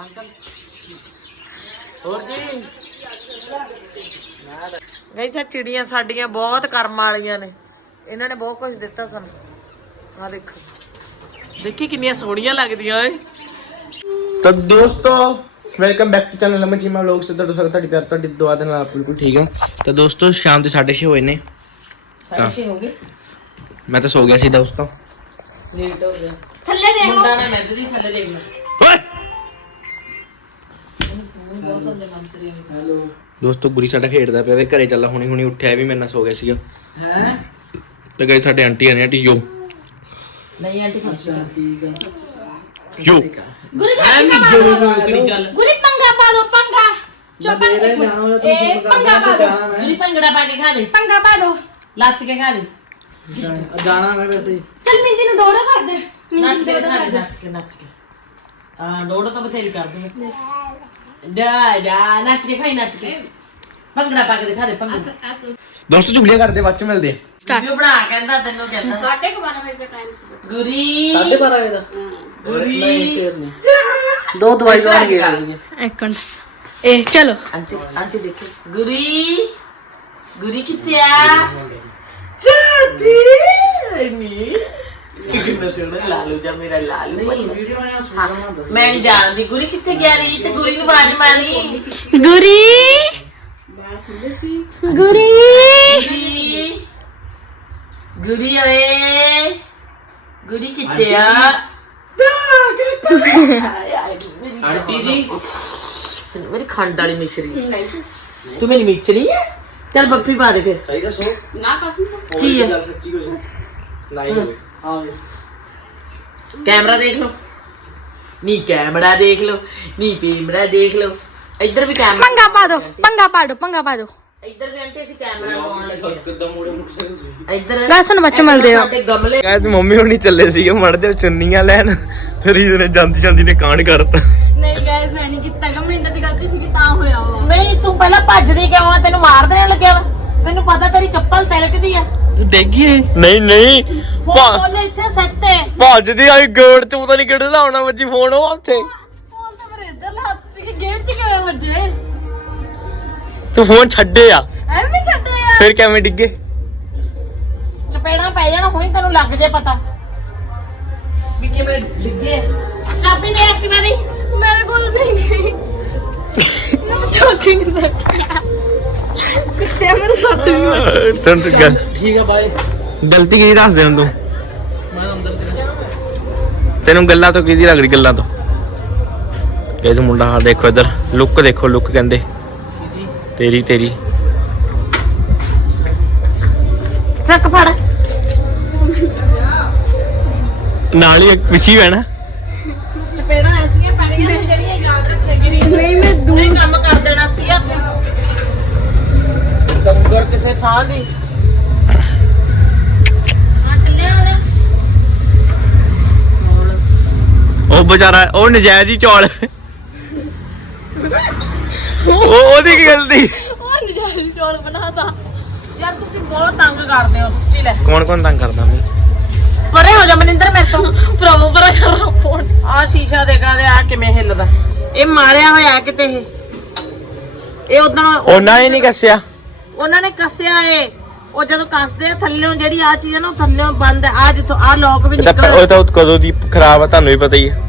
Uncle ਹੋਰ ਜੀ guys ਆ ਚਿੜੀਆਂ ਸਾਡੀਆਂ ਬਹੁਤ ਕਰਮ ਵਾਲੀਆਂ ਨੇ। ਇਹਨਾਂ ਨੇ ਬਹੁਤ ਕੁਝ ਦਿੱਤਾ ਸਾਨੂੰ। ਆ ਦੇਖੋ। ਦੇਖੀ ਕਿੰਨੀਆਂ ਸੋਹਣੀਆਂ ਲੱਗਦੀਆਂ ਓਏ। ਤਾਂ ਦੋਸਤੋ welcome back to channel Amar ਜੀਮਾ vlogs ਤੇ ਤੁਹਾਡਾ ਸਵਾਗਤ ਤੁਹਾਡੀ ਪਿਆਰ ਤੁਹਾਡੀ ਦੁਆ ਦੇ ਨਾਲ ਆਪ ਬਿਲਕੁਲ ਠੀਕ ਹਾਂ। ਤਾਂ ਦੋਸਤੋ ਸ਼ਾਮ ਦੇ 6:30 ਹੋਏ ਨੇ। ਸਾਢੇ ਛੇ ਹੋ ਗਏ। ਮੈਂ ਤਾਂ ਸੋ ਗਿਆ ਸੀ ਦੋਸਤੋ। ਲੇਟ ਹੋ ਗਿਆ। ਥੱਲੇ ਦੇਖ ਮੁੰਡਾ ਨਾ ਮੈਂ ਦੀ ਥੱਲੇ ਦੇਖ ਲੈ ਹੈਲੋ। ਦੋਸਤੋ ਗੁਰੀ ਸਾਡਾ ਖੇਡਦਾ ਪਿਆ ਵੇ ਘਰੇ ਚੱਲਾ ਹੁਣੀ ਹੁਣੀ ਉੱਠਿਆ ਵੀ ਮੇਰੇ ਨਾਲ ਸੋ ਗਿਆ ਸੀਗਾ। ਹੈ? ਤੇ ਗਏ ਸਾਡੇ ਆਂਟੀ ਆਣੇ ਆਂਟੀ ਯੋ। ਨਹੀਂ ਆਂਟੀ ਅੱਛਾ ਠੀਕ ਆ। ਯੋ। ਗੁਰੀ ਪੰਗਾ ਪਾ ਦੋ। ਚੱਲ। ਗੁਰੀ ਪੰਗਾ ਪਾ ਦੋ ਪੰਗਾ। ਚੁੱਪ ਇਹ ਪੰਗਾ ਪਾ ਦੋ। ਜਿਹੜੀ ਭੰਗੜਾ ਪਾ ਕੇ ਖਾ ਦੇ। ਪੰਗਾ ਪਾ ਦੋ। ਲੱਚ ਕੇ ਖਾ ਦੇ। ਜਾਣਾ ਮੈਂ ਵੈਸੇ ਚੱਲ ਮਿੰਦੀ ਨੂੰ ਡੋਰਾ ਕਰ ਦੇ। ਨੱਚ ਮਿੰਦੀ ਕੇ ਨੂੰ ਡੋਰਾ ਕਰ ਦੇ। ਨੱਚ ਕੇ ਨੱਚ ਕੇ। ਆ ਲੋੜ ਤਾਂ ਬਥੇਰੀ ਕਰ ਦੂੰ ਦਾ ਦਾ ਨੱਚ ਕੇ ਖਾਈ ਨੱਚ ਕੇ। ਭੰਗੜਾ ਪਾ ਕੇ ਦਿਖਾ ਦੇ ਭੰਗੜਾ। ਦੋਸਤੋ ਚੁਗਲੀਆਂ ਕਰਦੇ ਬਾਅਦ ਚ ਮਿਲਦੇ ਆ। ਵੀਡੀਓ ਬਣਾ ਕਹਿੰਦਾ ਤੈਨੂੰ ਕਹਿੰਦਾ। ਸਾਡੇ ਕੋ 12 ਵਜੇ ਦਾ ਟਾਈਮ ਗੁਰੀ। 12 ਵਜੇ ਦਾ। ਗੁਰੀ। ਫੇਰ ਨਹੀਂ। ਦੋ ਦਵਾਈ ਲੈਣ ਗਏ ਸੀਗੇ ਇੱਕ ਮਿੰਟ। ਇਹ ਚਲੋ। ਆਂਟੀ ਆਂਟੀ ਦੇਖੇ। ਗੁਰੀ। ਗੁਰੀ ਕਿੱਥੇ ਆ? ਜਾਦੀ। ਨੀ ਕਿੰਨਾ ਸੋਹਣਾ ਲਾਲੂ ਜਾ ਮੇਰਾ ਲਾਲੂ? ਨਹੀਂ ਵੀਡੀਓ ਬਣਾਇਆ ਸੁਣਾ ਹੁੰਦਾ ਮੈਂ ਨਹੀਂ ਜਾਣਦੀ। ਗੁਰੀ ਕਿੱਥੇ ਗਿਆ ਰਹੀ ਤੇ ਗੁਰੀ ਨੂੰ ਆਵਾਜ਼ ਮਾਰੀ ਗੁਰੀ। ਗੁਰੀ। ਗੁਰੀ। ਗੁਰੀ ਓਏ। ਗੁਰੀ ਕਿੱਥੇ ਆ? ਆਂਟੀ ਜੀ। ਮੇਰੀ ਖੰਡ ਵਾਲੀ ਮਿਸ਼ਰੀ। ਤੂੰ ਮੇਰੀ ਮਿਚਲੀ ਹੈ? ਚੱਲ ਬੱਫੀ ਪਾ ਦੇ ਫਿਰ। ਸਹੀ ਦੱਸੋ। ਕੀ ਹੈ? ਗੱਲ ਸੱਚੀ ਕੋਈ ਨਹੀਂ ਹੋਵੇ। ਹਾਂ। ਕੈਮਰਾ ਦੇਖ ਲਓ। ਨੀ ਕੈਮਰਾ ਦੇਖ ਲਓ ਨੀ ਪੀਮਰਾ ਦੇਖ ਲਓ। ਇੱਧਰ ਵੀ ਕੈਮਰਾ ਪੰਗਾ ਪਾ ਦੋ ਪੰਗਾ ਪਾ ਦੋ ਪੰਗਾ ਪਾ ਦੋ। ਇੱਧਰ ਵੀ ਆਂਟੀ ਅਸੀਂ ਕੈਮਰਾ ਲਾਉਣ ਲੱਗੇ ਕਿੱਦਾਂ ਮੋੜੇ ਮੋਟਰਸਾਈਕਲ ਆ। ਇੱਧਰ ਗਾਇਸ ਨੂੰ ਬੱਚੇ ਮਿਲਦੇ ਆ। ਸਾਡੇ ਗਮਲੇ ਗਾਇਸ ਮੰਮੀ ਹੁਣੀ ਚੱਲੇ ਸੀਗੇ ਮੜ ਜਾ ਚੁੰਨੀਆਂ ਲੈਣ। ਤੇ ਰੀਤ ਨੇ ਜਾਂਦੀ ਜਾਂਦੀ ਨੇ ਕਾਂਡ ਕਰਤਾ। ਨਹੀਂ ਗਾਇਸ ਮੈਂ ਨਹੀਂ ਕੀਤਾ ਕਮਰਿੰਦਰ ਦੀ ਗਲਤੀ ਸੀ ਕਿ ਤਾਂ ਹੋਇਆ ਵਾ ਨਹੀਂ ਤੂੰ ਪਹਿਲਾਂ ਭੱਜਦੀ ਕਿਉਂ ਆ? ਤੈਨੂੰ ਮਾਰ ਦੇਣ ਲੱਗਿਆ ਵਾ। ਤੈਨੂੰ ਪਤਾ ਤੇਰੀ ਚੱਪਲ ਤਿਲਕਦੀ ਆ। ਦੇਖੀਏ ਨਹੀਂ ਨਹੀਂ। ਫੋਨ ਖੋਲ ਇੱਥੇ ਸੈੱਟ ਤੇ। ਭੱਜਦੀ ਆਈ ਗੇੜ ਚ ਪਤਾ ਨਹੀਂ ਕਿਹੜੇ ਦਾ ਆਉਣਾ ਵੱਜੀ ਫੋਨ ਉਹ ਉੱਥੇ। ਫੋਨ ਤਾਂ ਮੇਰੇ ਇੱਧਰ ਹੱਥ ਸੀ ਕਿ ਗੇਟ 'ਚ ਕਿਵੇਂ ਵੱਜੇ? ਤੂੰ ਫੋਨ ਛੱਡੇ ਆ। ਐਵੇਂ ਛੱਡੇ ਆ। ਫਿਰ ਕਿਵੇਂ ਡਿੱਗੇ? ਚਪੇੜਾ ਪੈ ਜਾਣਾ ਹੁਣੀ ਤੈਨੂੰ ਲੱਗ ਜੇ ਪਤਾ। ਵੀ ਕਿਵੇਂ ਡਿੱਗੇ? ਚਾਬੀ ਦੇ ਐਕਟਿਵਾ ਦੀ ਮੇਰੇ। ਕੋਲ ਨਹੀਂ ਗਈ। ਮੈਂ ਚੋਕਿੰਗ ਦਾ ਕਿਤੇ ਮੇਰੇ ਸਾਥ ਵੀ ਵੱਜੇ ਤੈਨੂੰ ਤਾਂ ਗੱਲ ਠੀਕ ਆ ਬਾਏ। ਗਲਤੀ ਕੀ ਦੱਸ ਦੇ ਹੁਣ ਤੂੰ? ਮੈਂ ਅੰਦਰ ਚਲਾ ਤੈਨੂੰ ਗੱਲਾਂ ਤੋਂ ਕਿਹਦੀ ਲੱਗਦੀ ਗੱਲਾਂ ਤੋਂ? ਕਿਸ ਮੁੰਡਾ ਦੇਖੋ ਇਧਰ। ਲੁੱਕ ਦੇਖੋ ਲੁੱਕ ਕਹਿੰਦੇ। ਤੇਰੀ ਤੇਰੀ। ਚੱਕ ਫੜ। ਨਾਲ ਹੀ ਇੱਕ ਪਿੱਛੀ ਬਹਿਣਾ। ਚਪੇੜਾ ਐਸੀਆਂ ਪੈਣੀਆਂ ਸੀ ਜਿਹੜੀਆਂ ਯਾਦ ਰੱਖੇਗੀ ਨਹੀਂ। ਨਹੀਂ ਮੈਂ ਦੂਰ ਨਹੀਂ ਕੰਮ ਕਰ ਦੇਣਾ ਸੀ ਹੱਥ। ਡੰਗਰ ਕਿਸੇ ਥਾਂ ਦੀ। ਆ ਚੱਲਿਆ ਹੁਣ। ਉਹ ਵਿਚਾਰਾ ਉਹ ਨਜਾਇਜ਼ ਹੀ ਚੌਲ। ਉਹ ਉਹਦੀ ਕੀ ਗਲਤੀ ਉਹ ਨਜਾਇਜ਼ ਚੌਲ ਬਣਾਤਾ। ਯਾਰ ਤੁਸੀਂ ਬਹੁਤ ਤੰਗ ਕਰਦੇ ਹੋ ਸੱਚੀ ਲੈ। ਕੌਣ ਕੌਣ ਤੰਗ ਕਰਦਾ ਮੈਂ ਪਰੇ ਹੋ ਜਾ ਮਨਿੰਦਰ ਮੇਰੇ ਤੋਂ। ਪ੍ਰਭੂ ਪਰ ਕਰ ਫੋਨ ਆ ਸ਼ੀਸ਼ਾ ਦੇਖਾ ਦੇ ਆ ਕਿਵੇਂ ਹਿੱਲਦਾ। ਇਹ ਮਾਰਿਆ ਹੋਇਆ ਕਿਤੇ ਇਹ? ਇਹ ਉਦੋਂ ਉਹਨਾਂ ਨੇ ਨਹੀਂ ਕੱਸਿਆ? ਉਹਨਾਂ ਨੇ ਕੱਸਿਆ ਏ। ਉਹ ਜਦੋਂ ਕੱਸਦੇ ਆ ਥੱਲੇੋਂ ਜਿਹੜੀ ਆ ਚੀਜ਼ ਹੈ ਨਾ ਉਹ ਥੱਲੇੋਂ ਬੰਦ ਹੈ ਆ ਜਿੱਥੋਂ ਆ ਲੋਕ ਵੀ ਨਿਕਲ ਉਹ ਤਾਂ ਕਦੋਂ ਦੀ ਖਰਾਬ ਆ ਤੁਹਾਨੂੰ ਵੀ ਪਤਾ ਹੀ ਹੈ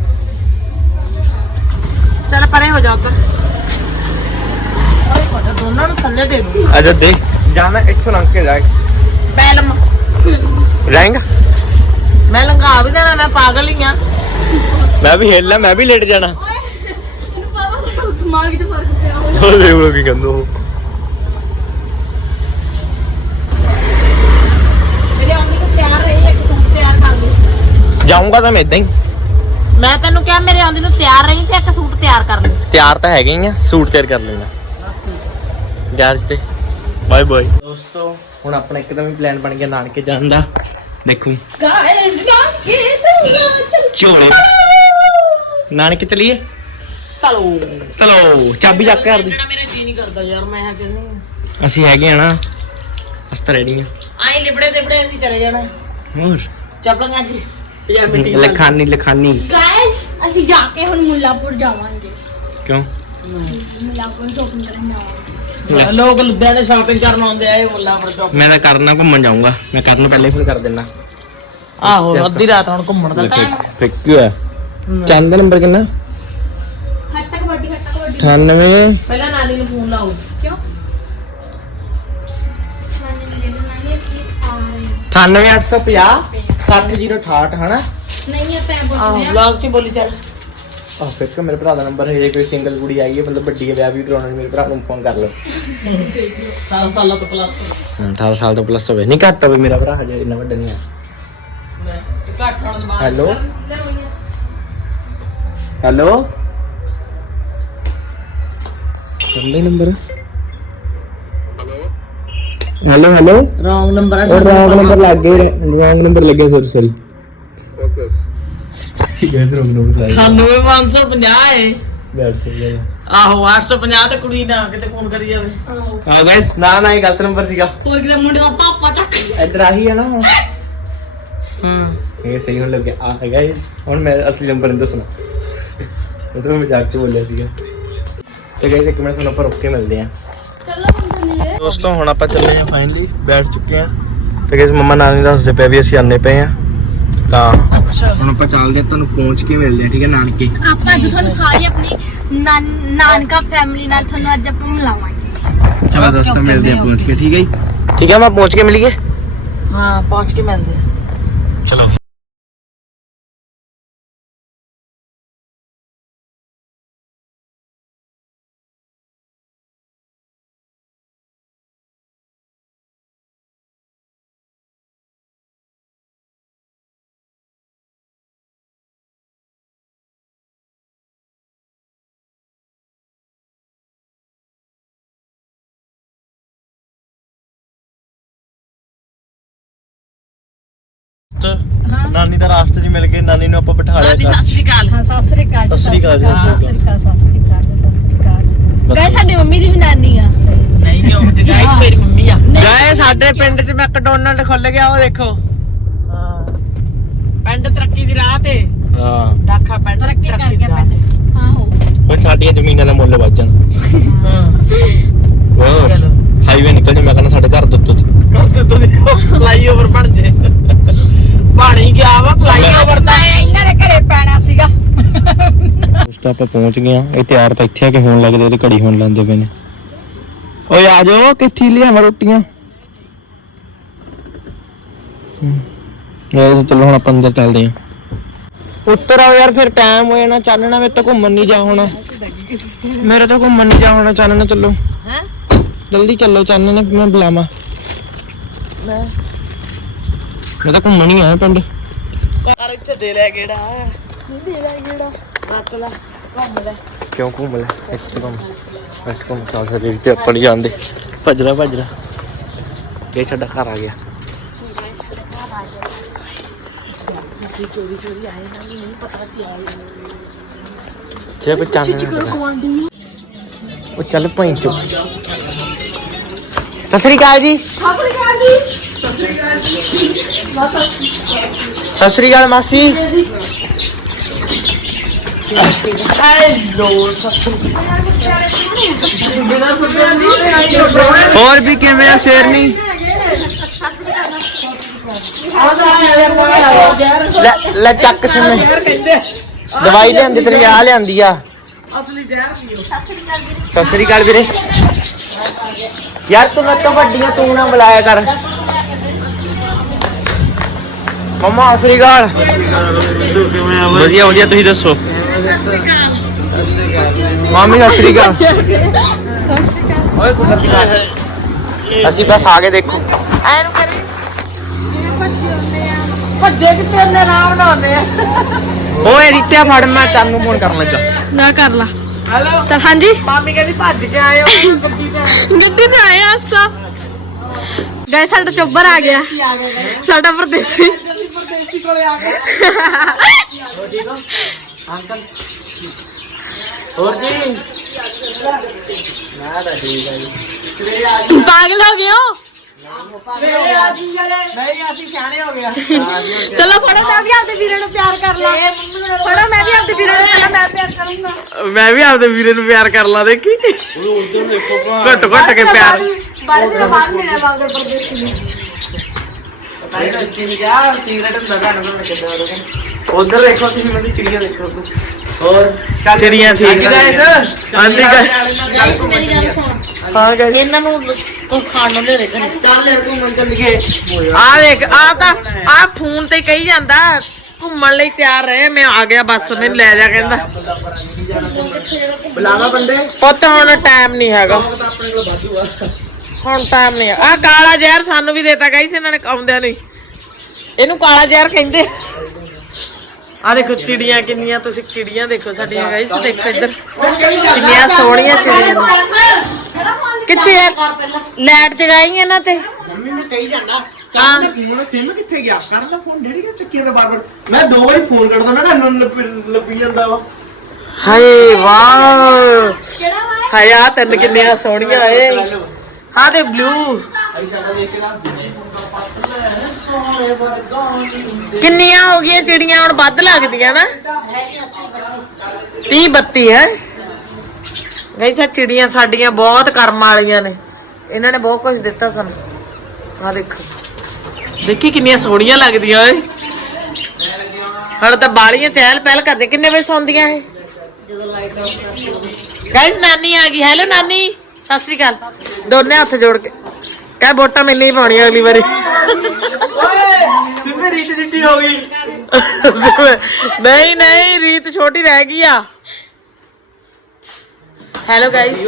ਚੱਲ ਪਰੇ ਹੋ ਜਾ ਉੱਧਰ। ਓਏ ਫੋਟੋ ਦੋਨਾਂ ਨੂੰ ਥੱਲੇ ਦੇ ਦੂੰ। ਅਜਾ ਦੇਖ ਜਾਣਾ ਇੱਥੋਂ ਲੰਘ ਕੇ ਜਾ। ਪੈਲਮ ਰਹੇਗਾ? ਮੈਂ ਲੰਘਾ ਵੀ ਦੇਣਾ ਮੈਂ ਪਾਗਲ ਹੀ ਆ। ਮੈਂ ਵੀ ਹਿੱਲ ਲਾ ਮੈਂ ਵੀ ਲੇਟ ਜਾਣਾ। ਤੈਨੂੰ ਪਤਾ ਤਾਂ ਦਿਮਾਗ 'ਚ ਫ਼ਰਕ ਪਿਆ ਹੋਇਆ ਉਹ ਦੇਖੋ ਕੀ ਕਹਿੰਦਾ ਉਹ? ਮੇਰੇ ਆਉਂਦੀ ਨੂੰ ਤਿਆਰ ਰਹੀ ਇੱਕ ਸੂਟ ਤਿਆਰ ਕਰ ਲਈ। ਜਾਊਂਗਾ ਤਾਂ ਮੈਂ ਇਦਾਂ ਹੀ। ਮੈਂ ਤੈਨੂੰ ਕਿਹਾ ਮੇਰੇ ਆਉਂਦੀ ਨੂੰ ਤਿਆਰ ਰਹੀ ਤੇ ਇੱਕ ਸੂਟ ਤਿਆਰ ਕਰ ਲਈ। ਤਿਆਰ ਤਾਂ ਹੈਗੇ ਹੀ ਆ ਸੂਟ ਤਿਆਰ ਕਰ ਲੈਣਾ ਗੈਰ ਤੇ। ਬਾਏ ਬਾਏ ਦੋਸਤੋ ਹੁਣ ਆਪਣਾ ਇੱਕਦਮ ਹੀ ਪਲਾਨ ਬਣ ਗਿਆ ਨਾਨਕੇ ਜਾਣ ਦਾ। ਦੇਖੋ ਗਾਕੇ ਤੂੰ ਝੋਲੇ। ਨਾਨਕੇ ਚਲੀਏ? ਚਲੋ। ਚਲੋ ਚਾਬੀ ਚੱਕ ਕਰ ਦੀ ਮੇਰਾ ਜੀ ਨਹੀਂ ਕਰਦਾ ਯਾਰ ਮੈਂ ਹਾਂ ਕਹਿੰਦੀ ਅਸੀਂ ਹੈਗੇ ਆ ਨਾ ਅਸੀਂ ਤਾਂ ਰੈਡੀ ਆ ਆਈ ਲਿਬੜੇ ਲਿਬੜੇ ਅਸੀਂ ਚਲੇ ਜਾਣਾ। ਹੋਰ? ਚੱਪਲਾਂ ਜੀ ਪਜਾਮੇ ਟੀ ਲਖਾਨੀ ਲਖਾਨੀ। ਗਾਇਸ ਅਸੀਂ ਜਾ ਕੇ ਹੁਣ ਮੁੱਲਾਪੁਰ ਜਾਵਾਂਗੇ। ਕਿਉਂ? ਮੁੱਲਾਪੁਰ ਸ਼ੋਪਿੰਗ ਕਰਨ ਜਾਵਾਂਗੇ। ਲੋਕ ਲੁਧਿਆਣੇ ਸ਼ਾਪਿੰਗ ਕਰਨ ਆਉਂਦੇ ਆ ਇਹ ਮੁੱਲਾਪੁਰ ਸ਼ਾਪ ਮੈਂ ਤਾਂ ਕਰਨਾ ਘੁੰਮਣ ਜਾਊਂਗਾ। ਮੈਂ ਕਰਨ ਪਹਿਲੇ ਫੋਨ ਕਰ ਦਿੰਦਾ ਆਹੋ ਅੱਧੀ ਰਾਤ ਹੁਣ ਘੁੰਮਣ ਦਾ ਫਿਰ ਕੀ ਹੋਇਆ? ਚੰਦ ਦਾ ਨੰਬਰ ਕਿੰਨਾ? ਹੱਟਾ ਕਬੱਡੀ ਹੱਟਾ ਕਬੱਡੀ 98 ਪਹਿਲਾਂ ਨਾਨੀ ਨੂੰ ਫੋਨ ਲਾਓ। ਕਿਉਂ? ਨਾਨੀ ਨੇ ਦੇਣਾ ਨਹੀਂ ਅਸੀਂ ਆ ਰਹੇ 98850 60068 ਹਨਾ? ਨਹੀਂ ਇਹ ਪੈ ਬੋਲਦੇ ਆਹੋ ਆ। ਵਲੌਗ 'ਚ ਬੋਲੀ ਚੱਲ। ਆਹ ਫਿਰ ਕਿ ਮੇਰੇ ਭਰਾ ਦਾ ਨੰਬਰ ਹੈ ਜੇ ਕੋਈ ਸਿੰਗਲ ਕੁੜੀ ਆਈ ਹੈ ਮਤਲਬ ਵੱਡੀ ਹੈ ਵਿਆਹ ਵੀ ਕਰਾਉਣਾ ਮੇਰੇ ਭਰਾ ਨੂੰ ਫੋਨ ਕਰ ਲਓ। ਸਾਲ ਸਾਲਾਂ ਤੋਂ ਪਲੱਸ 18 ਸਾਲ ਤੋਂ ਪਲੱਸ ਹੋਵੇ ਨਹੀਂ ਘੱਟ ਹੋਵੇ ਮੇਰਾ ਭਰਾ ਹਜੇ ਇੰਨਾ ਵੱਡਾ ਨਹੀਂ ਹੈ ਮੈਂ ਘੱਟ ਹੋਣ ਦੇ ਬਾਅਦ hello? Hello? ਸੰਦੇ number. Hello? Hello wrong number ਉਹ ਰੌਂਗ ਨੰਬਰ ਲੱਗ ਗਿਆ ਰੌਂਗ ਨੰਬਰ ਲੱਗਿਆ ਸੌਰੀ ਸੌਰੀ। ਠੀਕ ਹੈ ਰੌਂਗ ਨੰਬਰ ਲੱਗ 98550 ਹੈ ਬੈਠ ਚੱਲਿਆ ਆਹੋ 850 ਤੇ ਕੁੜੀ ਨਾ ਕਿਤੇ ਫੋਨ ਕਰੀ ਜਾਵੇ। ਹਾਂ ਗਾਇਸ ਨਾ ਨਾ ਇਹ ਗਲਤ ਨੰਬਰ ਸੀਗਾ। ਹੋਰ ਕਿਤੇ ਮੁੰਡੇ ਦਾ ਪਾਪਾ ਚੱਕ। ਇੱਧਰ ਆਹੀ ਹੈ ਨਾ ਹੂੰ। ਇਹ ਸਹੀ ਹੁਣ ਲੱਗਿਆ ਆ ਹੈ ਗਾਇਸ ਹੁਣ ਮੈਂ ਅਸਲੀ ਨੰਬਰ ਨਹੀਂ ਦੱਸਣਾ। ਉਹ ਤਾਂ ਮੈਂ ਮਜ਼ਾਕ ਚ ਬੋਲਿਆ ਸੀਗਾ। ਤੇ ਗਾਇਸ ਇੱਕ ਮਿੰਟ ਤੁਹਾਨੂੰ ਆਪਾਂ ਰੁੱਕ ਕੇ ਮਿਲਦੇ ਆਂ ਚਲੋ ਹੁਣ ਚੱਲੀਏ। ਦੋਸਤੋ ਹੁਣ ਆਪਾਂ ਚੱਲੇ ਆ ਫਾਈਨਲੀ ਬੈਠ ਚੁੱਕੇ ਆ ਤੇ ਗਾਇਸ ਮੰਮਾ ਨਾਨੀ ਦੱਸਦੇ ਪਏ ਵੀ ਅਸੀਂ ਆਨੇ ਪਏ ਆ ਤਾਂ ਹੁਣ ਆਪਾਂ ਚੱਲਦੇ ਆ ਤੁਹਾਨੂੰ ਪਹੁੰਚ ਕੇ ਮਿਲਦੇ ਆ ਠੀਕ ਹੈ ਨਾਨਕੇ? ਆਪਾਂ ਅੱਜ ਤੁਹਾਨੂੰ ਸਾਰੀ ਆਪਣੀ ਨਾਨ- ਨਾਨਕਾ ਫੈਮਿਲੀ ਨਾਲ ਤੁਹਾਨੂੰ ਅੱਜ ਆਪਾਂ ਮਿਲਾਵਾਂਗੇ। ਚਲੋ ਦੋਸਤੋ ਮਿਲਦੇ ਆ ਪਹੁੰਚ ਕੇ ਠੀਕ ਹੈ ਜੀ? ਠੀਕ ਹੈ ਮੈਂ ਪਹੁੰਚ ਕੇ ਮਿਲੀਏ ਹਾਂ। ਪਹੁੰਚ ਕੇ ਮਿਲਦੇ ਆ ਚਲੋ। ਨਾਨੀ ਦਾ ਰਾਸਤੇ 'ਚ ਮਿਲ ਗਏ ਨਾਨੀ ਨੂੰ ਆਪਾਂ ਬਿਠਾ ਨਾਨੀ ਲਿਆ ਸਤਿ ਸ਼੍ਰੀ ਅਕਾਲ। ਹਾਂ ਸਤਿ ਸ੍ਰੀ ਅਕਾਲ ਸਤਿ ਸ੍ਰੀ ਅਕਾਲ ਜੀ, ਸਤਿ ਸ੍ਰੀ ਅਕਾਲ। ਸਤਿ ਸ੍ਰੀ ਅਕਾਲ ਸਤਿ ਸ੍ਰੀ ਅਕਾਲ ਗਏ ਸਾਡੀ ਮੰਮੀ ਦੀ ਵੀ ਨਾਨੀ ਆ। ਨਹੀਂ ਉਹ ਗਾਇਸ ਮੇਰੀ ਮੰਮੀ ਆ। ਗਏ ਸਾਡੇ ਪਿੰਡ 'ਚ ਮੈਕਡੋਨਲਡ ਖੁੱਲ ਗਿਆ ਉਹ ਦੇਖੋ। ਹਾਂ। ਪਿੰਡ ਤਰੱਕੀ ਦੀ ਰਾਹ ਤੇ। ਹਾਂ। ਦਾਖਾ ਪਿੰਡ ਤਰੱਕੀ ਕਰ ਦੀ ਗਿਆ ਰਾਹ ਤੇ। ਪਿੰਡ ਆਹੋ ਹੁਣ ਸਾਡੀਆਂ ਜ਼ਮੀਨਾਂ ਦਾ ਮੁੱਲ ਵੱਧ ਜਾਣ। ਹਾਂ। ਹਾਈਵੇ ਨਿਕਲ ਜਾ ਮੈਂ ਕਹਿੰਦਾ ਸਾਡੇ ਘਰ ਦੇ ਉੱਤੋਂ ਦੀ। ਕਰ ਤੇ ਤੋਂ ਫਲਾਈਓਵਰ ਬਣ ਜੇ ਪਾਣੀ ਗਿਆ ਵਾ ਫਲਾਈਓਵਰ ਤਾਂ ਇਹਨਾਂ ਦੇ ਘਰੇ ਪੈਣਾ ਸੀਗਾ ਉਸ ਤੋਂ ਆਪਾਂ ਪਹੁੰਚ ਗਏ ਆ ਇਹ ਤਿਆਰ ਤਾਂ ਇੱਥੇ ਆ ਕੇ ਹੋਣ ਲੱਗਦੇ ਉਹਦੇ ਘੜੀ ਹੋਣ ਲੈਂਦੇ ਪਏ ਨੇ। ਓਏ ਆ ਜਾਓ ਕਿੱਥੇ ਲਿਆਵਾਂ ਰੋਟੀਆਂ? ਇਹ ਚਲੋ ਹੁਣ ਆਪਾਂ ਅੰਦਰ ਚੱਲਦੇ ਆ ਉੱਤਰ ਆਓ ਯਾਰ ਫਿਰ ਟਾਈਮ ਹੋ ਜਾਣਾ ਚਾਨਣਾ ਮੇਰੇ ਤਾਂ ਘੁੰਮਣ ਨਹੀਂ ਜਾ ਹੋਣਾ। ਮੇਰੇ ਤਾਂ ਘੁੰਮਣ ਨਹੀਂ ਜਾ ਹੋਣਾ ਚਾਨਣਾ ਚੱਲੋ। ਹੈ? ਜਲਦੀ ਚੱਲੋ ਚਾਨਣਾ ਮੈਂ ਬੁਲਾਵਾਂ। ਮੈਂ। ਮੈਂ ਤਾਂ ਘੁੰਮਣ ਹੀ ਆਇਆ ਪਿੰਡ। ਕਰ ਇੱਥੇ ਦੇ ਲੈ ਕਿਹੜਾ ਦੇ ਲੈ ਕਿਹੜਾ ਲੈ ਘੁੰਮ ਲੈ। ਕਿਉਂ ਘੁੰਮ ਲੈ? ਇੱਥੇ ਘੁੰਮ। ਇੱਥੇ ਘੁੰਮ ਚੱਲ ਸਕਦੇ ਤੇ ਆਪਾਂ ਨਹੀਂ ਜਾਂਦੇ। ਭੱਜਰਾ ਭੱਜਰਾ ਇਹ ਸਾਡਾ ਘਰ ਆ ਗਿਆ। ਚੋਰੀ ਚੋਰੀ ਆਏ ਨਾ ਨਹੀਂ ਪਤਾ ਸੀ ਆਏ। ਜੇ ਚੰਨ ਉਹ ਚੱਲ ਭਾਈ ਚੁੱਪ। ਸਤਿ ਸ੍ਰੀ ਅਕਾਲ ਜੀ। ਸਤਿ ਸ੍ਰੀ ਅਕਾਲ ਮਾਸੀ। ਹੋਰ ਵੀ ਕਿਵੇਂ ਆ ਸ਼ੇਰਨੀ ਲੈ ਲੈ ਚੱਕ ਸਿਮੇ। ਦਵਾਈ ਲਿਆਂਦੀ, ਤੇਰੀ ਆ ਲਿਆਂਦੀ ਆ। ਸਤਿ ਸ੍ਰੀ ਅਕਾਲ ਵੀਰੇ। ਯਾਰ ਤੂੰ ਮੈਂ ਤੋਂ ਵੱਡੀਆਂ ਤੂੰ ਨਾ ਬੁਲਾਇਆ ਕਰ। ਮਮਾ, ਸਤਿ ਸ੍ਰੀ ਅਕਾਲ। ਵਧੀਆ ਵਧੀਆ, ਤੁਸੀਂ ਦੱਸੋ? ਮਾਮੀ ਸਤਿ ਸ੍ਰੀ ਅਕਾਲ। ਓਏ ਗੁੱਡੀ ਅਸੀਂ ਬਸ ਆ ਗਏ ਦੇਖੋ। ਐਨੂੰ ਕਰੀ ਭੱਜੇ ਕਿੱਥੇ ਨੇ ਆਰਾਮ ਨਾਲ ਆਉਂਦੇ ਆ। ਓਏ ਰਿੱਤਿਆ ਫੜ ਮੈਂ ਤੈਨੂੰ ਫੋਨ ਕਰਨ ਲੱਗਾ। ਨਾ ਕਰ ਲਾ। ਹੈਲੋ ਚਲ ਹਾਂਜੀ? ਮਾਮੀ ਕਹਿੰਦੀ ਭੱਜ ਕੇ ਆਏ ਹੋ ਗੱਡੀ ਤੇ ਗੱਡੀ ਤੇ ਆਏ ਆਸਾ ਗਏ ਸਾਡਾ ਚੋਬਰ ਆ ਗਿਆ। ਸਾਡਾ ਪਰਦੇਸੀ। ਪਰਦੇਸੀ ਕੋਲੇ ਆ ਗਏ ਅੰਕਲ। ਹੋਰ ਜੀ? ਮੈਂ ਤਾਂ ਠੀਕ ਆ ਜੀ। ਪਾਗਲ ਹੋ ਗਏ ਹੋ? ਨਹੀਂ ਅਸੀਂ ਸਿਆਣੇ ਹੋ ਗਏ ਚਲੋ ਫੜੋ ਮੈਂ ਵੀ ਆਪਦੇ ਵੀਰੇ ਨੂੰ ਪਿਆਰ ਕਰ ਲਾਂ। ਫੜੋ ਮੈਂ ਵੀ ਆਪਦੇ ਵੀਰੇ ਨੂੰ ਪਹਿਲਾਂ ਮੈਂ ਪਿਆਰ ਕਰੂੰਗਾ। ਮੈਂ ਵੀ ਆਪਦੇ ਵੀਰੇ ਨੂੰ ਪਿਆਰ ਕਰ ਲਾ ਦੇਖੀ। ਘੁੱਟ ਘੁੱਟ ਕੇ ਪਿਆਰ। ਬੜੇ ਦਿਨ ਬਾਅਦ ਮਿਲਿਆ ਮੈਂ ਆਪਦੇ ਪਰਦੇਸੀ ਨੂੰ ਤਾਈ ਦਾ ਚੀਨੀ ਜਾ ਸਿਗਰਟ ਹੁੰਦਾ ਤੁਹਾਨੂੰ ਮੈਂ ਕਿੱਦਾਂ ਉਹਦਾ ਉਧਰ ਦੇਖੋ ਤੁਸੀਂ ਮੈਨੂੰ ਚਿੜੀਆਂ ਦੇਖੋ ਤੂੰ ਹੋਰ? ਚਿੜੀਆਂ ਠੀਕ ਹਾਂਜੀ ਗਾਇਸ ਹਾਂਜੀ guys। ਗਾਇਸ ਮੇਰੀ ਗੱਲ ਸੁਣ। ਹਾਂ ਗਾਇਸ ਇਹਨਾਂ ਨੂੰ ਉਹ ਖਾਣ ਨੂੰ ਦੇ ਦੇ ਘਰੇ। ਚੱਲ ਯਾਰ ਘੁੰਮਣ ਚੱਲੀਏ। ਆ ਦੇਖ ਆ ਤਾਂ ਆ ਫੋਨ ਤੇ ਕਹੀ ਜਾਂਦਾ ਘੁੰਮਣ ਲਈ ਤਿਆਰ ਰਹੇ ਮੈਂ ਆ ਗਿਆ ਬਸ ਮੈਨੂੰ ਲੈ ਜਾ ਕਹਿੰਦਾ। ਬੁਲਾਵਾ ਬੰਦੇ। ਪੁੱਤ ਹੁਣ ਟਾਈਮ ਨਹੀਂ ਹੈਗਾ। ਆਪਣੇ ਕੋਲ ਬਾਜੂ ਆ। ਹੁਣ ਟਾਈਮ ਨਹੀਂ ਆ। ਕਾਲਾ ਜ਼ਹਿਰ ਸਾਨੂੰ ਵੀ ਦੇਤਾ ਗਾਈਸ ਇਹਨਾਂ ਨੇ ਆਉਂਦਿਆਂ ਨਹੀਂ ਇਹਨੂੰ ਕਾਲਾ ਜ਼ਹਿਰ ਕਹਿੰਦੇ ਆ। ਦੇਖੋ ਚਿੜੀਆਂ ਕਿੰਨੀਆਂ ਤੁਸੀਂ ਚਿੜੀਆਂ ਦੇਖੋ ਸਾਡੀਆਂ ਗਾਈਸ ਦੇਖੋ ਇੱਧਰ। ਕਿੰਨੀਆਂ ਸੋਹਣੀਆਂ ਚਿੜੀਆਂ ਨੇ। ਕਿੱਥੇ ਆ? ਲਾਈਟ ਜਗਾਈ ਇਹਨਾਂ ਤੇ। ਮੰਮੀ ਨੇ ਕਹੀ ਜਾਂਦਾ। ਕੱਲ ਤੇ ਫੋਨ ਸਿਮ ਕਿੱਥੇ ਗਿਆ? ਕਰ ਲੈ ਫੋਨ ਕਿ ਚੱਕੀ ਦਾ ਬਾਰ ਬਾਰ ਮੈਂ ਦੋ ਵਾਰੀ ਫੋਨ ਕਰਦਾ ਮੈਂ ਕਿਹਾ ਨਨ ਲੱਭੀ ਜਾਂਦਾ ਵਾ। ਹਾਏ ਵਾਹ। ਕਿਹੜਾ ਵਾ ਹਾਏ ਆ ਤਿੰਨ ਕਿੰਨੀਆਂ ਸੋਹਣੀਆਂ ਏ ਆ ਤੇ ਬਲੂ ਕਿੰਨੀਆਂ ਹੋ ਗਈਆਂ ਚਿੜੀਆਂ ਹੁਣ ਵੱਧ ਲੱਗਦੀਆਂ ਨਾ 30 32 ਹੈ। ਗਾਈਸ ਆ ਚਿੜੀਆਂ ਸਾਡੀਆਂ ਬਹੁਤ ਕਰਮ ਵਾਲੀਆਂ ਨੇ। ਇਹਨਾਂ ਨੇ ਬਹੁਤ ਕੁਝ ਦਿੱਤਾ ਸਾਨੂੰ। ਆ ਦੇਖੋ। ਦੇਖੀ ਕਿੰਨੀਆਂ ਸੋਹਣੀਆਂ ਲੱਗਦੀਆਂ ਓਏ। ਹੁਣ ਤਾਂ ਬਾਲੀਆਂ ਚਹਿਲ ਪਹਿਲ ਕਰਦੇ। ਕਿੰਨੇ ਵਜੇ ਸੌਂਦੀਆਂ ਇਹ? ਗਾਇਸ ਨਾਨੀ ਆ ਗਈ। ਹੈਲੋ ਨਾਨੀ। ਸਤਿ ਸ੍ਰੀ ਅਕਾਲ। ਦੋਨੇ ਹੱਥ ਜੋੜ ਕੇ। ਕਹਿ ਵੋਟਾਂ ਮੈਨੂੰ ਹੀ ਪਾਉਣੀਆਂ ਅਗਲੀ ਵਾਰੀ। ਓਏ ਸਿਮੇ ਰੀਤ ਜਿੱਡੀ ਹੋ ਗਈ। ਨਹੀਂ ਨਹੀਂ ਰੀਤ ਛੋਟੀ ਰਹਿ ਗਈ ਆ। ਹੈਲੋ ਗਾਇਸ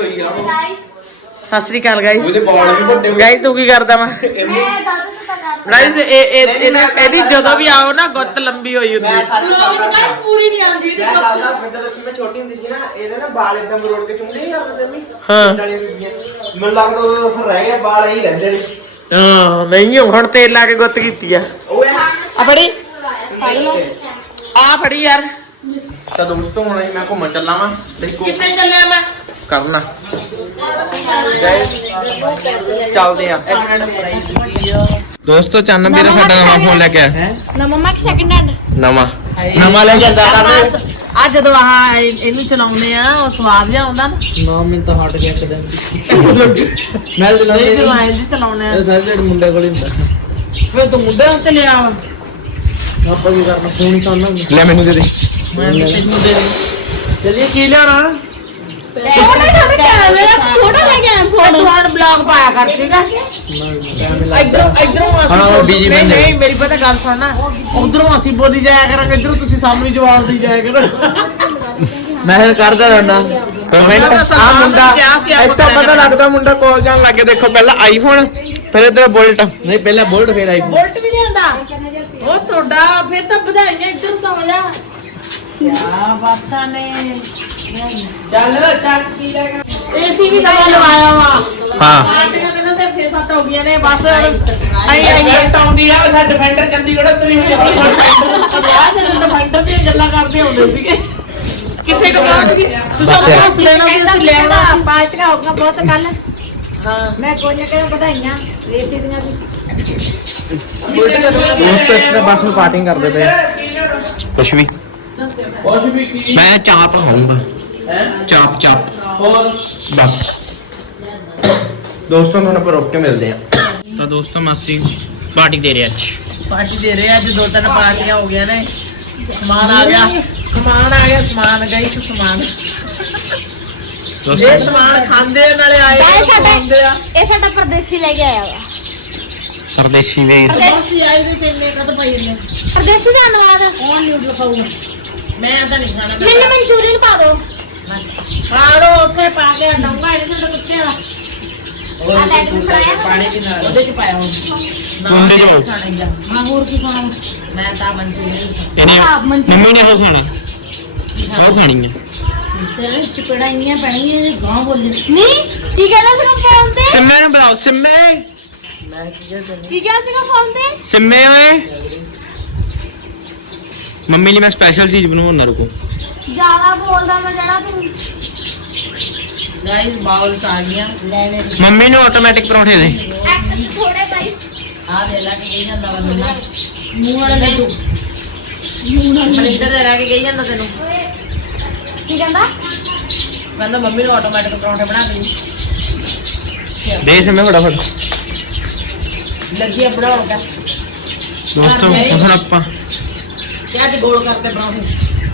ਸਤਿ ਸ੍ਰੀ ਅਕਾਲ ਗਾਇਸ ਉਹਦੇ ਬਾਲ ਵੀ ਵੱਡੇ ਗਾਇਸ ਤੂੰ ਕੀ ਕਰਦਾ ਵਾ? ਮੈਂ ਦਾਦੂ ਤੋਂ ਤਾਂ ਕਰ ਗਾਇਸ ਇਹ ਇਹ ਇਹਦੀ ਇਹਦੀ ਜਦੋਂ ਵੀ ਆਓ ਨਾ ਗੁੱਤ ਲੰਬੀ ਹੋਈ ਹੁੰਦੀ ਹੈ। ਲੋਕ ਗਾਇਸ ਪੂਰੀ ਨਹੀਂ ਆਉਂਦੀ ਮੈਂ ਦੱਸਦਾ ਜਦੋਂ ਸਿਮੇ ਛੋਟੀ ਹੁੰਦੀ ਸੀ ਨਾ ਇਹਦੇ ਨਾ ਬਾਲ ਇਦਾਂ ਮਰੋੜ ਕੇ ਚੁੰਮਦੇ ਨਹੀਂ ਕਰਦੇ ਮੰਮੀ ਹਾਂ। ਬੀਬੀਆਂ। ਮੈਨੂੰ ਲੱਗਦਾ ਉਹ ਅਸਰ ਰਹਿ ਗਿਆ ਬਾਲ ਇਹੀ ਰਹਿੰਦੇ ਨੇ। ਹਾਂ ਨਹੀਂ ਹੁਣ ਤੇਲ ਲਾ ਕੇ ਗੁੱਤ ਕੀਤੀ ਆ। ਓਏ ਆ ਫੜੀ। ਆ ਫੜੀ ਯਾਰ। ਤਾਂ ਦੋਸਤੋ ਹੁਣ ਅਸੀਂ ਮੈਂ ਘੁੰਮਣ ਚੱਲਾਂ ਵਾਂ। ਦੇਖੋ ਕਿੱਥੇ ਚੱਲਿਆ ਮੈਂ? ਕਰਨਾ। ਚੱਲਦੇ ਆ। ਦੋਸਤੋ ਚੰਨ ਮੇਰਾ ਸਾਡਾ ਨਵਾਂ ਫੋਨ ਲੈ ਕੇ ਆਇਆ। ਨਾ ਮਮਾ ਕਿ ਸੈਕਿੰਡ ਹੈਂਡ ਨਵਾਂ। ਨਵਾਂ ਲੈ ਕੇ ਆਂਦਾ ਆ ਜਦੋਂ ਆਹ ਇਹ- ਇਹਨੂੰ ਚਲਾਉਂਦੇ ਆ ਉਹ ਸਵਾਦ ਜਿਹਾ ਆਉਂਦਾ ਨਾ। 9 ਮਿੰਟ ਤਾਂ ਹਟ ਗਿਆ ਕਦਮ ਮੈਂ ਤਾਂ ਜਦੋਂ ਆਏ ਜੀ ਚਲਾਉਂਦੇ ਆ। ਇਹ ਸਾਰੇ ਜਿਹੜੇ ਮੁੰਡੇ ਕੋਲ ਹੀ ਹੁੰਦਾ। ਫਿਰ ਤੂੰ ਮੁੰਡੇ ਉੱਤੇ ਲਿਆ ਵਾ। ਆਪਾਂ ਕੀ ਕਰਨਾ? ਫੋਨ ਹੀ ਕਰਨਾ ਹੁੰਦਾ ਲੈ ਮੈਨੂੰ ਦੇ ਦੇ। ਮੈਂ ਤੈਨੂੰ ਦੇ ਚਲਿਏ ਕੀ ਲਿਆਣਾ ਛੋਟਾ ਛੋਟਾ ਕੈਮਰਾ ਛੋਟਾ ਲੈ ਕੇ ਆਇਆ ਤੂੰ ਫੋਨ ਹੁਣ ਬਲੌਗ ਪਾਇਆ ਕਰ ਠੀਕ ਆ ਇਧਰੋਂ ਇਧਰੋਂ ਅਸੀਂ ਹਾਂ, ਉਹ busy ਨਹੀਂ ਬੰਦੇ। ਨਹੀਂ ਮੇਰੀ ਪਤਾ ਗੱਲ ਸੁਣ ਉਧਰੋਂ ਅਸੀਂ ਬੋਲੀ ਜਾਇਆ ਕਰਾਂਗੇ ਇਧਰੋਂ ਤੁਸੀਂ ਸਾਹਮਣੇ ਜਵਾਬ ਦੇਈ ਜਾਇਆ ਕਰੋ ਮੈਂ ਕਰਦਾ ਰਹਿਣਾ ਕਮੈਂਟ ਆ ਮੁੰਡਾ ਇੱਥੋਂ ਪਤਾ ਲੱਗਦਾ ਮੁੰਡਾ ਕੋਲ ਜਾਣ ਲੱਗੇ ਦੇਖੋ ਪਹਿਲਾਂ ਆਈਫੋਨ ਫਿਰ ਇਧਰ ਬੁਲਟ ਨਹੀਂ ਪਹਿਲਾਂ ਬੋਲਟ ਫੇਰ ਆਈ ਬੁਲਟ ਵੀ ਲਿਆਂਦਾ ਉਹ ਤੁਹਾਡਾ ਫਿਰ ਤਾਂ ਵਧਾਈਆਂ ਇੱਧਰ ਤੋਂ ਹੋ ਜਾ ਕੀ ਬਾਤਾਂ ਨੇ ਚੱਲ ਚੱਲ ਕੀ ਲੈ ਏਸੀ ਵੀ ਦਵਾ ਲਵਾਇਆ ਵਾ ਹਾਂ ਅੱਜ ਕੱਲ੍ਹ ਇਹਨਾਂ ਦੇ 6-7 ਹੋ ਗਈਆਂ ਨੇ ਬਸ ਆਈ ਆਈ ਆਉਂਦੀ ਆ ਸਾਡਾ ਡਿਫੈਂਡਰ ਚੰਡੀਗੜ੍ਹ ਤੁਰੀ ਹੋਈ ਯਾਰ ਜਦੋਂ ਡਿਫੈਂਡਰ ਦੀਆਂ ਗੱਲਾਂ ਕਰਦੇ ਹੁੰਦੇ ਸੀਗੇ ਕਿੱਥੇ ਕੁ ਪਹੁੰਚ ਗਏ ਤੁਸੀਂ ਬਸ ਯਾਰ। ਹੌਸਲੇ ਨਾਲ ਵੀ ਅਸੀਂ ਲੈਣਾ ਪਾਰਟੀਆਂ ਹੋ ਗਈਆਂ ਬਹੁਤ ਕੱਲ ਹਾਂ ਮੈਂ ਕੋਈ ਨਾ ਕੋਈ ਵਧਾਈਆਂ ਏਸੀ ਦੀਆਂ ਵੀ ਦੋਸਤੋ ਇਸ ਬਸ ਨੂੰ ਪਾਰਟਿੰਗ ਕਰਦੇ ਪਏ ਕੁਛ ਵੀ ਕੁਝ ਵੀ ਕੀ? ਮੈਂ ਚਾਪ ਖਾਊਂਗਾ। ਹੈ? ਚਾਪ ਚਾਪ। ਹੋਰ? ਬਸ। ਦੋਸਤੋ ਤੁਹਾਨੂੰ ਆਪਾਂ ਰੁਕ ਕੇ ਮਿਲਦੇ ਆ ਤਾਂ ਦੋਸਤੋ ਮਾਸੀ ਪਾਰਟੀ ਦੇ ਰਹੇ ਅੱਜ। ਪਾਰਟੀ ਦੇ ਰਹੇ ਆ, ਅੱਜ ਦੋ ਤਿੰਨ ਪਾਰਟੀਆਂ ਹੋ ਗਈਆਂ ਨੇ। ਸਮਾਨ ਆ ਗਿਆ। ਸਮਾਨ ਆ ਗਿਆ ਸਮਾਨ ਗਈ ਤੇ ਸਮਾਨ। ਇਹ ਸਮਾਨ ਖਾਂਦੇ ਆ, ਨਾਲੇ ਆਏ ਤੇ ਖਾਂਦੇ ਆ। ਇਹ ਸਾਡਾ ਪਰਦੇਸੀ ਲੈ ਕੇ ਆਇਆ ਵਾ। ਪਰਦੇਸ਼ੀ ਵੀਰ ਅਸੀਂ ਆਏ ਦੇ ਚੰਨੇ ਕਦ ਪਈ ਨੇ ਪਰਦੇਸੀ ਦਾ ਅਨੁਵਾਦ। ਕੌਣ ਨਿਊਡਲ ਖਾਊਗਾ ਮੈਂ ਤਾਂ ਨਹੀਂ ਖਾਣਾ ਮੈਨੂੰ ਮਨਚੂਰੀਅਨ ਪਾ ਦਿਓ। ਖਾੜੋ ਉੱਥੇ ਪਾ ਕੇ ਡੰਗਾ ਇਹਨਾਂ ਦੇ ਕੁੱਤੇ ਵਾਲਾ ਆ ਲੈ ਕੇ ਫੜਾਇਆ ਪਾਣੀ ਪੀਣਾ ਉਹਦੇ ਚ? ਪਾਇਆ ਉਹ ਉਹਦੇ ਚ ਪਾਓ। ਮੈਂ ਹੋਰ ਕੀ ਖਾਣਾ ਮੈਂ ਤਾਂ ਮਨਚੂਰੀਅਨ ਇਹਨੇ ਆਪ ਮਨਚੂਰੀਅਨ। ਮੰਮੀ ਨੇ ਉਹ ਖਾਣਾ? ਉਹ ਖਾਣੀ? ਹੈ ਤੇਰੇ ਚਪੜਾ ਇੰਨੀਆਂ ਪੈਣੀਆਂ ਇਹ ਗਾਂ ਬੋਲੇ। ਨਹੀਂ ਕੀ ਕਹਿੰਦਾ ਸੀਗਾ ਫੋਨ ਤੇ? ਸਿੰਮੇ ਨੂੰ ਬੁਲਾਓ ਸਿੰਮੇ। ਮੈਂ ਕੀ ਕਹਿੰਦਾ ਕੀ ਕਹਿੰਦਾ ਸੀਗਾ ਫੋਨ ਤੇ? ਸਿੰਮੇ ਓਏ। ਮੰਮੀ ਲਈ ਮੈਂ ਸਪੈਸ਼ਲ ਚੀਜ਼ ਬਣਾਉਣਾ ਰੁਕੋ। ਜ਼ਿਆਦਾ ਬੋਲਦਾ ਮੈਂ ਜਿਹੜਾ ਤੂੰ ਗਾਇਸ ਬਾਉਲ ਆ ਗਈਆਂ। ਲੈ ਵੇ। ਮੰਮੀ ਨੂੰ ਆਟੋਮੈਟਿਕ ਪਰੌਂਠੇ ਦੇ। ਐਕਟ ਥੋੜੇ ਭਾਈ ਆ ਦੇ ਲਾ ਕੇ ਗਈ ਜਾਂਦਾ ਨੰਨਾ ਮੂੰਹ ਵਾਲਾ ਲੱਡੂ ਮਨਿੰਦਰ ਦੇ ਰਹਿ ਕੇ ਗਈ ਜਾਂਦਾ ਤੈਨੂੰ। ਕੀ ਕਹਿੰਦਾ? ਕਹਿੰਦਾ ਮੰਮੀ ਨੂੰ ਆਟੋਮੈਟਿਕ ਪਰੌਂਠੇ ਬਣਾ ਦੇ। ਦੇ ਸਮੇਂ ਫਟਾਫਟ। ਲੱਗੀ ਆ ਬਣਾਉਣ ਦਾ ਦੋਸਤੋ ਹੁਣ ਆਪਾਂ ਤੇ ਅੱਜ ਗੋਲ ਕਰਕੇ ਪਰੌਂਠੇ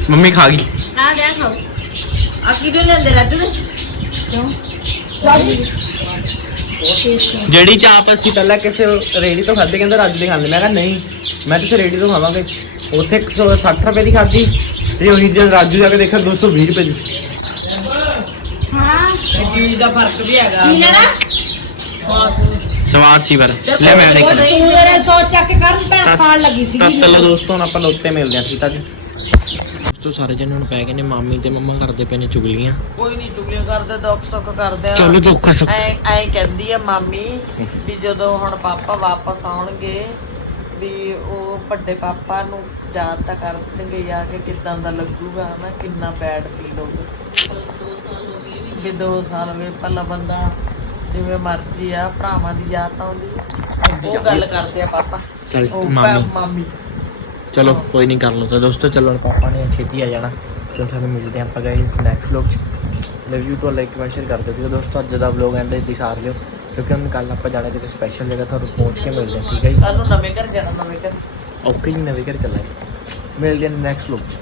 ਮੰਮੀ ਖਾ ਗਈ। ਆ ਜਾ ਖਾਓ। ਆ ਕਿਹਦੇ ਲੈਂਦੇ ਰਾਜੂ ਨੇ ਕਿਉਂ ਜਿਹੜੀ ਚਾਪ ਅਸੀਂ ਪਹਿਲਾਂ ਕਿਸੇ ਰੇੜੀ ਤੋਂ ਖਾਧੀ ਕਹਿੰਦਾ ਰਾਜੂ ਦੀ ਖਾਂਦੇ। ਮੈਂ ਕਿਹਾ ਨਹੀਂ ਮੈਂ ਕਿਸੇ ਰੇੜੀ ਤੋਂ ਖਾਵਾਂਗੇ। ਉੱਥੇ 160 ਰੁਪਏ ਦੀ ਖਾਧੀ ਤੇ ਉਹੀ ਜਦ ਰਾਜੂ ਜਾ ਕੇ ਦੇਖਿਆ 220 ਰੁਪਏ ਦੀ। ਹਾਂ। ਇਹ ਚੀਜ਼ ਦਾ ਫ਼ਰਕ ਵੀ ਹੈਗਾ। ਕੀ ਲੈਣਾ? ਸਵਾਦ ਸੀ ਪਰ ਲੈ ਮੈਂ ਦੇਖ ਤੂੰ ਮੇਰੇ ਸੋਚ ਚੱਕ ਕੇ ਕਰ ਭੈਣ ਖਾਣ ਲੱਗੀ ਸੀ ਤਾਂ ਚਲੋ ਦੋਸਤੋ ਹੁਣ ਆਪਾਂ ਉੱਤੇ ਮਿਲਦੇ ਹਾਂ ਸੀਤਾ ਜੀ। ਦੋਸਤੋ ਸਾਰੇ ਜਣੇ ਹੁਣ ਪੈ ਗਏ ਨੇ ਮਾਮੀ ਤੇ ਮੰਮਾ ਕਰਦੇ ਪਏ ਨੇ ਚੁਗਲੀਆਂ। ਕੋਈ ਨਹੀਂ ਚੁਗਲੀਆਂ ਕਰਦੇ ਦੁੱਖ ਸੁੱਖ ਕਰਦੇ ਆ। ਚਲੋ ਦੁੱਖ ਸੁੱਖ। ਐ ਐ ਕਹਿੰਦੀ ਆ ਮਾਮੀ ਵੀ ਜਦੋਂ ਹੁਣ ਪਾਪਾ ਵਾਪਸ ਆਉਣਗੇ ਵੀ ਉਹ ਵੱਡੇ ਪਾਪਾ ਨੂੰ ਯਾਦ ਤਾਂ ਕਰ ਦੇਣਗੇ ਜਾ ਕੇ ਕਿਦਾਂ ਦਾ ਲੱਗੂਗਾ ਨਾ ਕਿੰਨਾ ਬੈਡ ਫੀਲ ਹੋਊਗਾ। ਵੀ ਦੋ ਸਾਲ ਵੇ ਪਹਿਲਾ ਬੰਦਾ ਜਿਵੇਂ ਮਰਜ਼ੀ ਆ ਭਰਾਵਾਂ ਦੀ ਯਾਦ ਤਾਂ ਆਉਂਦੀ ਆ। ਉਹ ਗੱਲ ਕਰਦੇ ਆ ਪਾਪਾ। ਚਲ ਮਾਮੀ। ਚਲੋ ਕੋਈ ਨਹੀਂ ਕਰ ਲਓ ਤਾਂ ਦੋਸਤੋ ਚਲੋ ਹੁਣ ਪਾਪਾ ਨੇ ਛੇਤੀ ਆ ਜਾਣਾ। ਤੇ ਤੁਹਾਨੂੰ ਮਿਲਦੇ ਆਪਾਂ ਗਾਇਸ ਨੈਕਸਟ ਵਲੌਗ ਚ। Love you too like comment share ਕਰ ਦਿਓ ਦੋਸਤੋ ਅੱਜ ਦਾ ਵਲੌਗ ਐਂਡ ਇੱਥੇ ਸਾਰ ਲਿਓ ਕਿਉਂਕਿ ਹੁਣ ਕੱਲ ਆਪਾਂ ਜਾਣਾ ਕਿਤੇ ਸਪੈਸ਼ਲ ਜਗ੍ਹਾ ਤੁਹਾਨੂੰ ਪਹੁੰਚ ਕੇ ਮਿਲਦੇ ਹਾਂ ਠੀਕ ਹੈ ਜੀ? ਕੱਲ ਨੂੰ ਨਵੇਂ ਘਰ ਜਾਣਾ ਨਵੇਂ ਘਰ। ਓਕੇ ਜੀ ਨਵੇਂ ਘਰ ਚੱਲਾਂਗੇ। ਮਿਲਦੇ ਹਾਂ ਨੈਕਸਟ ਵਲੌਗ ਚ।